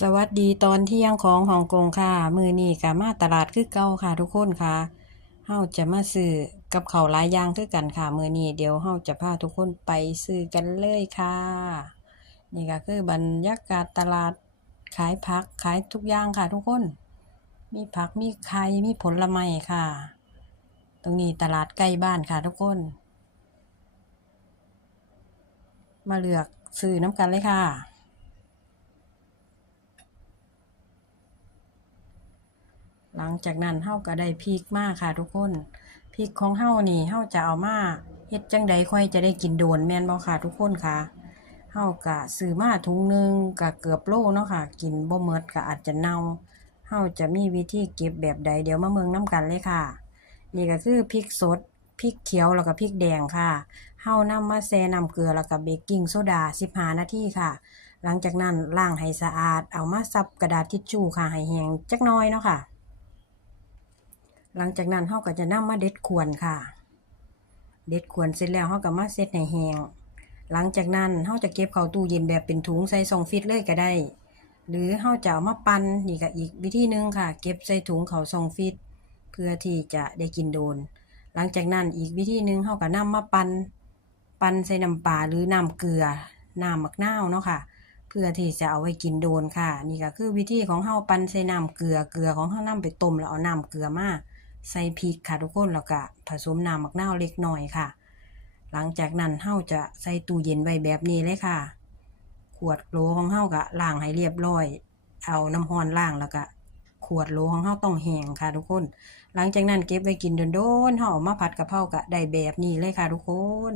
สวัสดีตอนเที่ยงของฮ่องกงค่ะมื้อนี้ก็มาตลาดคือเก่าค่ะทุกคนค่ะเฮาจะมาซื้อกับข้าวหลายอย่างคือกันค่ะมื้อนี้เดี๋ยวเฮาจะพาทุกคนไปซื้อกันเลยค่ะนี่ก็คือบรรยากาศตลาดขายผักขายทุกอย่างค่ะทุกคนมีผักมีไข่มีผลไม้ค่ะตรงนี้ตลาดใกล้บ้านค่ะทุกคนมาเลือกซื้อน้ำกันเลยค่ะหลังจากนั้นเฮาก็ได้พริกมาค่ะทุกคนพริกของเฮานี่เฮาจะเอามาเฮ็ดจั่งใดค่อยจะได้กินโดนแม่นบ่ค่ะทุกคนค่ะเฮาก็ซื้อมาถุงนึงก็เกือบโลเนาะค่ะกินบ่หมดก็อาจจะเน่าเฮาจะมีวิธีเก็บแบบใดเดี๋ยวมาเบิ่งนำกันเลยค่ะนี่ก็คือพริกสดพริกเขียวแล้วก็พริกแดงค่ะเฮานำมาแช่น้ำเกลือแล้วก็เบกกิ้งโซดา15นาทีค่ะหลังจากนั้นล้างให้สะอาดเอามาซับกระดาษทิชชู่ค่ะให้แห้งจักหน่อยเนาะค่ะ หลังจากนั้นเฮาก็จะนำมาเด็ดขวนค่ะเด็ดขวนเสร็จแล้วเฮาก็มาเซตให้แห้งหลังจากนั้นเฮาจะเก็บเข้าตู้เย็นแบบเป็นถุงใส่ซองฟิตเลยก็ได้หรือเฮาจะเอามาปั่นนี่ก็อีกวิธีนึงค่ะเก็บใส่ถุงเข้าซองฟิตเพื่อที่จะได้กินโดนหลังจากนั้นอีกวิธีนึงเฮาก็นำมาปั่นใส่น้ำปลาหรือน้ำเกลือน้ำมะนาวเนาะค่ะเพื่อที่จะเอาไว้กินโดนค่ะนี่ก็คือวิธีของเฮาปั่นใส่น้ำเกลือของเฮานำไปต้มแล้วเอาน้ำเกลือมาใส่พริกค่ะทุกคนแล้วก็ผสมน้ำมะนาวเล็กน้อยค่ะหลังจากนั้นเฮาจะใส่ตู้เย็นไว้แบบนี้เลยค่ะขวดโหลของเฮาก็ล้างให้เรียบร้อยเอาน้ำร้อนล้างแล้วก็ขวดโหลของเฮาต้องแห้งค่ะทุกคนหลังจากนั้นเก็บไว้กินโดนๆเฮาเอามาผัดกะเพราก็ได้แบบนี้เลยค่ะทุกคน